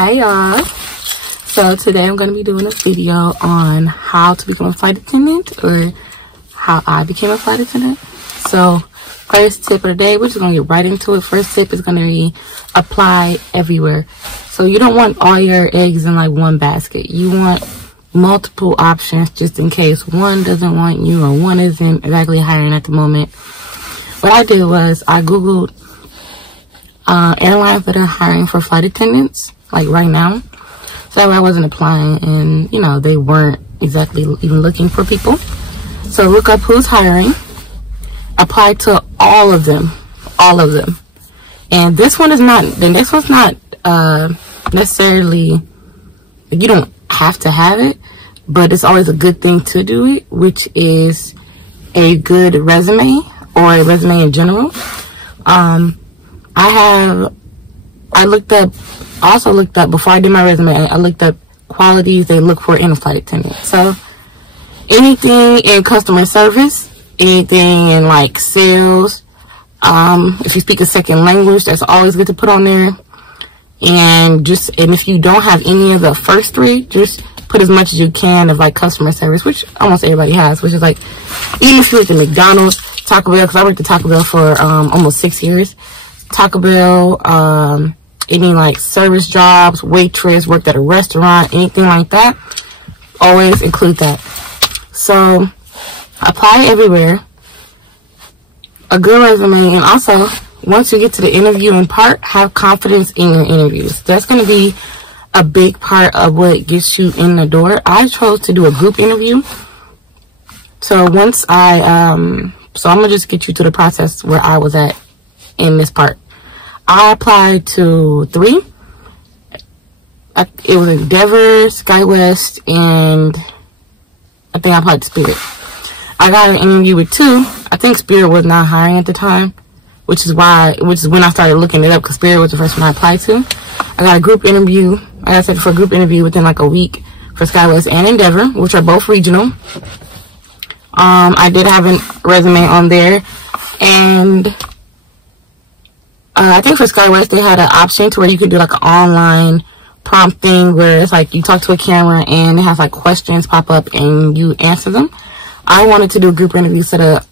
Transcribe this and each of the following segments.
Hi y'all. So today I'm going to be doing a video on how to become a flight attendant, or how I became a flight attendant. So first tip of the day, we're just going to get right into it. First tip is going to be apply everywhere. So you don't want all your eggs in like one basket. You want multiple options just in case one doesn't want you or one isn't exactly hiring at the moment. What I did was I Googled airlines that are hiring for flight attendants, like right now. So that way I wasn't applying and, you know, they weren't exactly even looking for people. So look up who's hiring, apply to all of them. And this one is not, the next one's not necessarily, like, you don't have to have it, but it's always a good thing to do it, which is a good resume or a resume in general. I also looked up, before I did my resume, I looked up qualities they look for in a flight attendant. So anything in customer service, anything in like sales, if you speak a second language, that's always good to put on there. And if you don't have any of the first three, just put as much as you can of like customer service, which almost everybody has, which is like, even if you work at McDonald's, Taco Bell, because I worked at Taco Bell for almost 6 years. Taco Bell, any like service jobs, waitress, worked at a restaurant, anything like that, always include that. So apply everywhere, a good resume, and also once you get to the interviewing part, have confidence in your interviews. That's going to be a big part of what gets you in the door. I chose to do a group interview. So once so I'm gonna just get you to the process where I was at in this part. I applied to 3. It was Endeavor, SkyWest, and I think I applied to Spirit. I got an interview with 2. I think Spirit was not hiring at the time, which is when I started looking it up, because Spirit was the first one I applied to. I got a group interview, like I said, for a group interview within like a week for SkyWest and Endeavor, which are both regional. I did have a resume on there, and I think for SkyWest they had an option to where you could do like an online prompt thing where it's like you talk to a camera and it has like questions pop up and you answer them. I wanted to do a group interview so that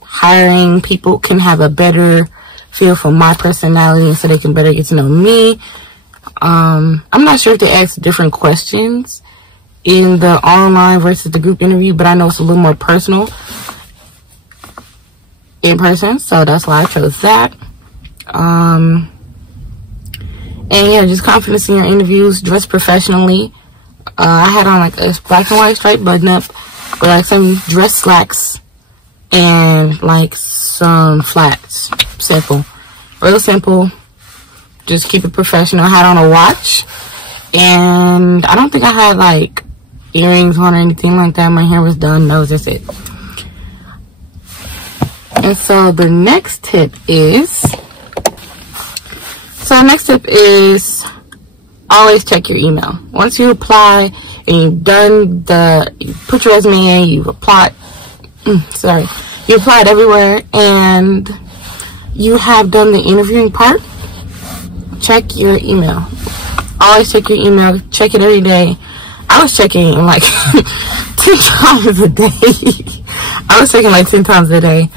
hiring people can have a better feel for my personality, so they can better get to know me. I'm not sure if they ask different questions in the online versus the group interview, but I know it's a little more personal in person, so that's why I chose that. And yeah, just confidence in your interviews, dress professionally. I had on like a black and white striped button up with like some dress slacks and like some flats. Simple, real simple. Just keep it professional. I had on a watch, and I don't think I had like earrings on or anything like that. My hair was done. That was just it. And so the next tip is, always check your email. Once you apply and you've done you put your resume in, you've applied, you applied everywhere, and you have done the interviewing part, check your email. Always check your email. Check it every day. I was checking like 10 times a day. I was checking like 10 times a day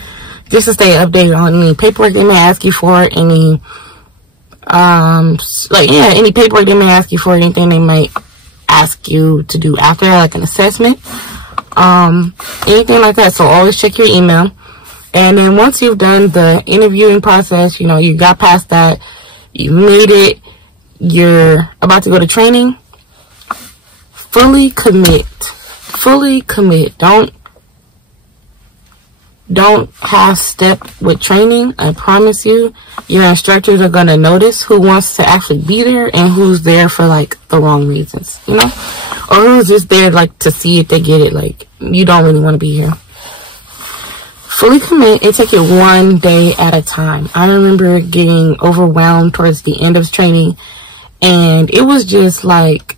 just to stay updated on any paperwork they may ask you for, any any paperwork they may ask you for, anything they might ask you to do after, like an assessment, anything like that. So always check your email. And then once you've done the interviewing process, you know, you got past that, you made it, you're about to go to training, fully commit. Don't half step with training. I promise you, your instructors are going to notice who wants to actually be there and who's there for like the wrong reasons, you know, or who's just there like to see if they get it. Like, you don't really want to be here. Fully commit and take it one day at a time. I remember getting overwhelmed towards the end of training, and it was just like,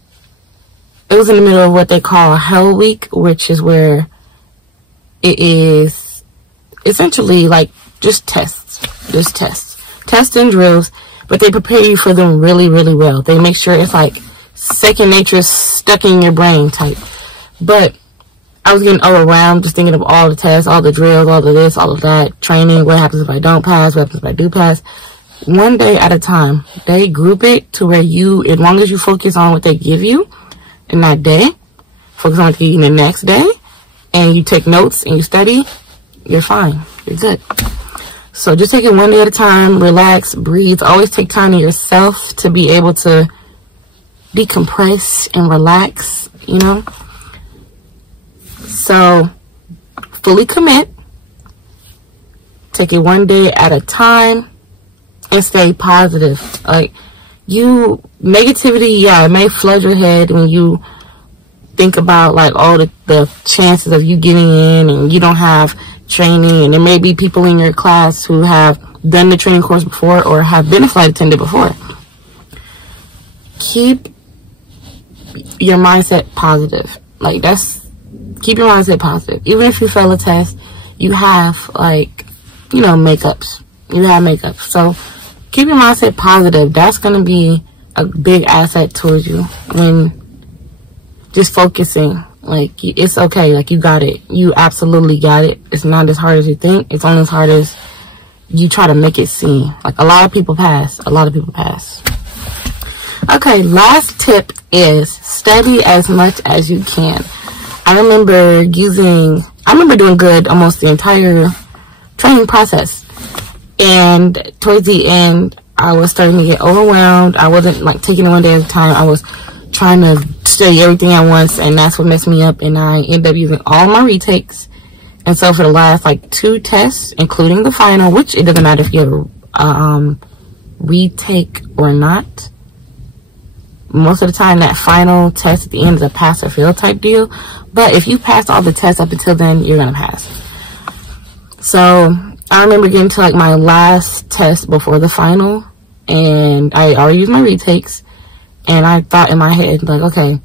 it was in the middle of what they call a hell week, which is where it is essentially like just tests and drills. but they prepare you for them really, really well. They make sure it's like second nature, stuck in your brain type. But I was getting overwhelmed just thinking of all the tests, all the drills, all of this, all of that, training, what happens if I don't pass, what happens if I do pass. One day at a time. They group it to where you, as long as you focus on what they give you in that day, focus on what they give you the next day, and you take notes and you study, you're fine. You're good. So just take it one day at a time, relax, breathe. Always take time to yourself to be able to decompress and relax, you know. So fully commit. Take it one day at a time and stay positive. Like, negativity, yeah, it may flood your head when you think about like all the chances of you getting in and you don't have training, and there may be people in your class who have done the training course before or have been a flight attendant before. Keep your mindset positive. Like, keep your mindset positive. Even if you fail a test, you have, like, you know, makeups. You have makeup. So keep your mindset positive. That's going to be a big asset towards you when just focusing. Like, it's okay. Like, you got it. You absolutely got it. It's not as hard as you think. It's only as hard as you try to make it seem. Like, a lot of people pass. A lot of people pass. Okay, last tip is study as much as you can. I remember doing good almost the entire training process. And towards the end, I was starting to get overwhelmed. I wasn't like taking it one day at a time. I was trying to study everything at once, and that's what messed me up, and I ended up using all my retakes. And so for the last like 2 tests, including the final, which it doesn't matter if you have a retake or not, most of the time that final test at the end is a pass or fail type deal. But if you pass all the tests up until then, you're gonna pass. So I remember getting to like my last test before the final, and I already used my retakes. And I thought in my head, like, okay,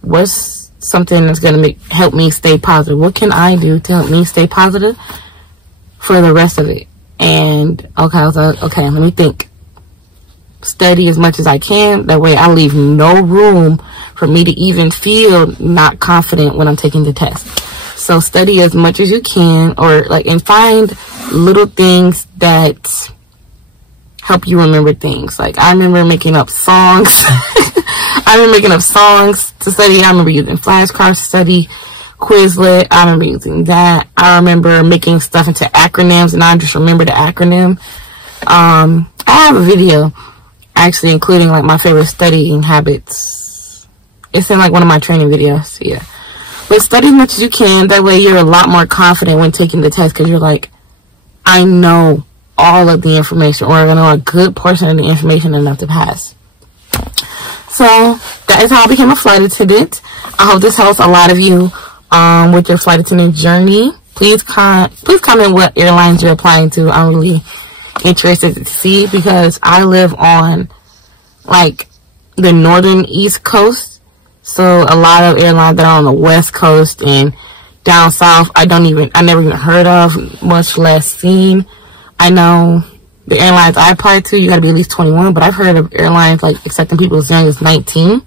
what's something that's going to help me stay positive? What can I do to help me stay positive for the rest of it? And, okay, I was like, okay, let me think. Study as much as I can. That way I leave no room for me to even feel not confident when I'm taking the test. So study as much as you can, or like, and find little things that help you remember things. Like, I remember making up songs. I remember making up songs to study. I remember using flashcards to study. Quizlet, I remember using that. I remember making stuff into acronyms, and I just remember the acronym. I have a video actually including like my favorite studying habits. It's in like one of my training videos. Yeah, but study as much as you can. That way you're a lot more confident when taking the test, because you're like, I know all of the information, or I know a good portion of the information enough to pass. So that is how I became a flight attendant. I hope this helps a lot of you with your flight attendant journey. Please comment what airlines you're applying to. I'm really interested to see, because I live on like the northern East Coast, so a lot of airlines that are on the West Coast and down south I never even heard of, much less seen. I know the airlines I apply to, you gotta be at least 21, but I've heard of airlines like accepting people as young as 19.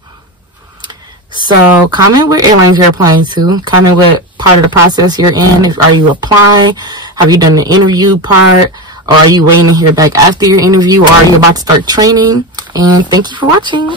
So comment what airlines you're applying to. Comment what part of the process you're in. Are you applying? Have you done the interview part? Or are you waiting to hear back after your interview? Or are you about to start training? And thank you for watching.